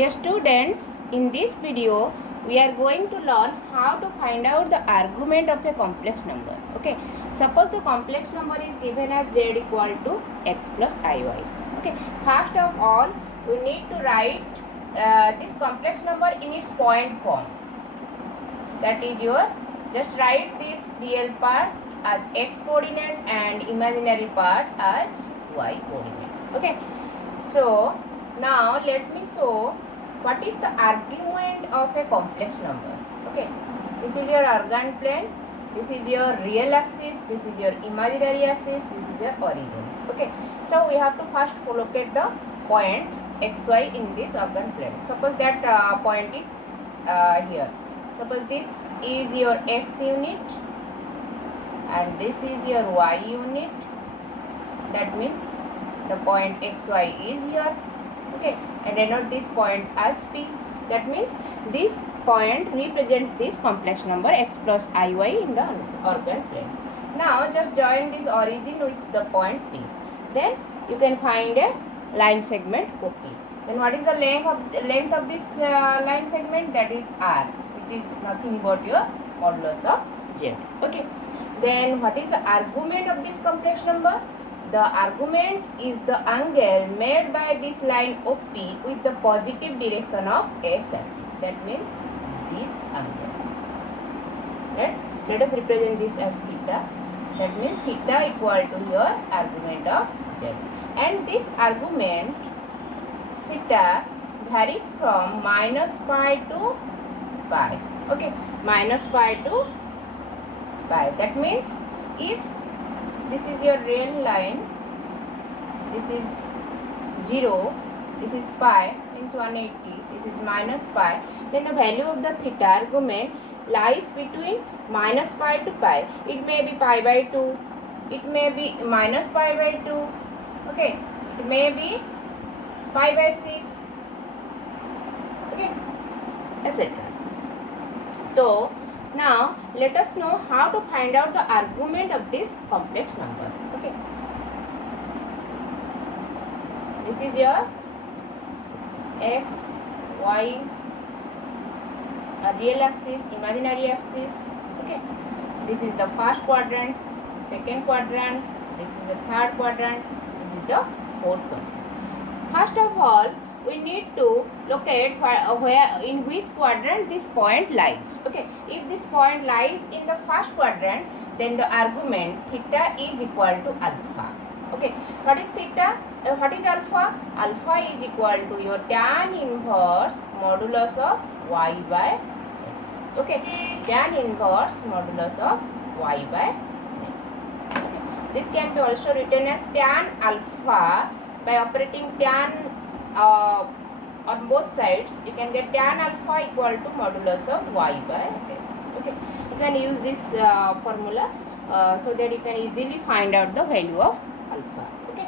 Dear students, in this video we are going to learn how to find out the argument of a complex number. Okay, suppose the complex number is given as z equal to x plus iy. Okay, first of all we need to write this complex number in its point form. That is your, just write this real part as x coordinate and imaginary part as y coordinate. Okay, so now let me show what is the argument of a complex number. Okay, this is your organ plane, this is your real axis, this is your imaginary axis, this is your origin. Okay, so we have to first locate the point xy in this organ plane. Suppose that point is here. Suppose this is your x unit and this is your y unit. That means the point xy is here. Okay, and denote this point as P. That means this point represents this complex number x plus iy in the organ plane. Now just join this origin with the point P. Then you can find a line segment OP. Then what is the length of this line segment? That is R, which is nothing but your modulus of Z. Okay. Then what is the argument of this complex number? The argument is the angle made by this line OP with the positive direction of x-axis. That means this angle. Right? Let us represent this as theta. That means theta equal to your argument of z. And this argument theta varies from minus pi to pi. Okay, minus pi to pi. That means if this is your real line, this is 0, this is pi, means 180, this is minus pi, then the value of the theta argument lies between minus pi to pi. It may be pi by 2, it may be minus pi by 2, okay, it may be pi by 6, okay, etc. So now let us know how to find out the argument of this complex number. Okay, this is your x, y, real axis, imaginary axis. Okay, this is the first quadrant, second quadrant, this is the third quadrant, this is the fourth quadrant. First of all, we need to locate where in which quadrant this point lies. Okay, if this point lies in the first quadrant, then the argument theta is equal to alpha. Okay, what is theta? What is alpha? Alpha is equal to your tan inverse modulus of y by x. Okay, tan inverse modulus of y by x. Okay. This can be also written as tan alpha. By operating tan on both sides, you can get tan alpha equal to modulus of y by x. Okay, you can use this formula so that you can easily find out the value of alpha. Okay,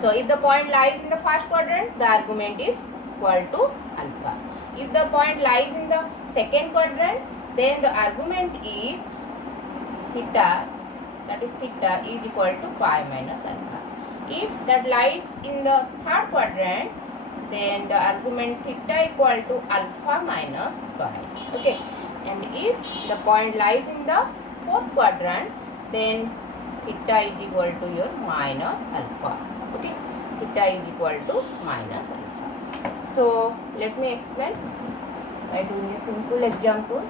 so if the point lies in the first quadrant, the argument is equal to alpha. If the point lies in the second quadrant, then the argument is theta, that is theta is equal to pi minus alpha. If that lies in the third quadrant, then the argument theta equal to alpha minus pi. Okay, and if the point lies in the fourth quadrant, then theta is equal to your minus alpha. Okay, theta is equal to minus alpha. So let me explain by doing a simple example.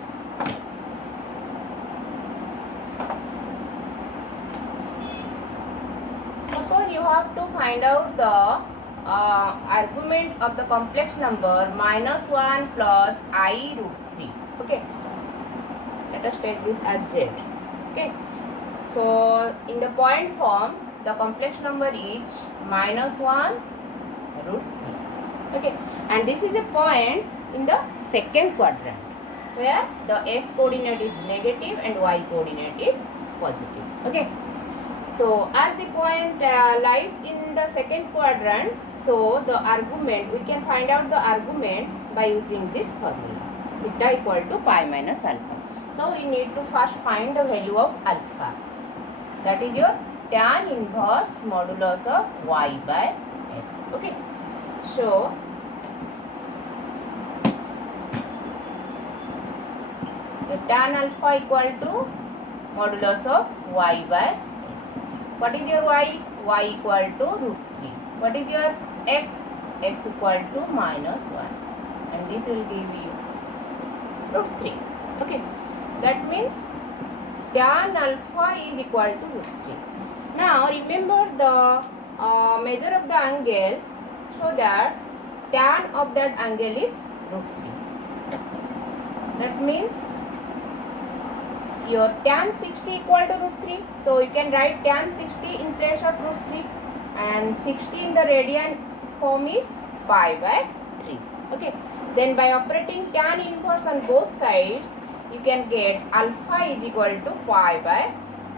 You have to find out the argument of the complex number minus 1 plus I root 3. Okay, let us take this as z. Okay, so in the point form, the complex number is minus 1 root 3. Okay, and this is a point in the second quadrant where the x coordinate is negative and y coordinate is positive. Okay, so as the point lies in the second quadrant, so the argument, we can find out the argument by using this formula, theta equal to pi minus alpha. So we need to first find the value of alpha, that is your tan inverse modulus of y by x. Okay, so tan alpha equal to modulus of y by x. What is your y? Y equal to root 3. What is your x? X equal to minus 1. And this will give you root 3. Okay. That means tan alpha is equal to root 3. Now remember the measure of the angle, so that tan of that angle is root 3. That means your tan 60 equal to root 3. So you can write tan 60 in place of root 3, and 60 in the radian form is pi by 3. Okay. Then by operating tan inverse on both sides, you can get alpha is equal to pi by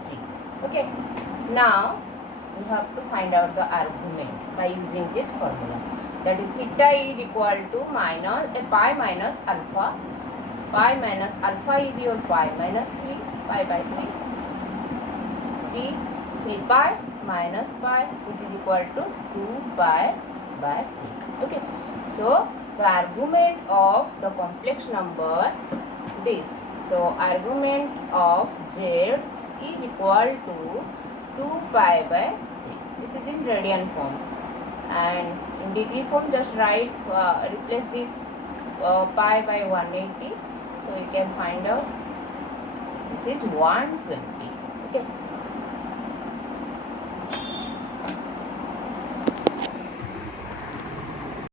3. Okay. Now you have to find out the argument by using this formula. That is theta is equal to pi minus alpha. Pi minus alpha is your pi minus 3, pi by 3. 3 pi minus pi, which is equal to 2 pi by 3. Okay. So the argument of the complex number this. So argument of z is equal to 2 pi by 3. This is in radian form, and in degree form just write replace this pi by 180. So you can find out this is 120. Okay.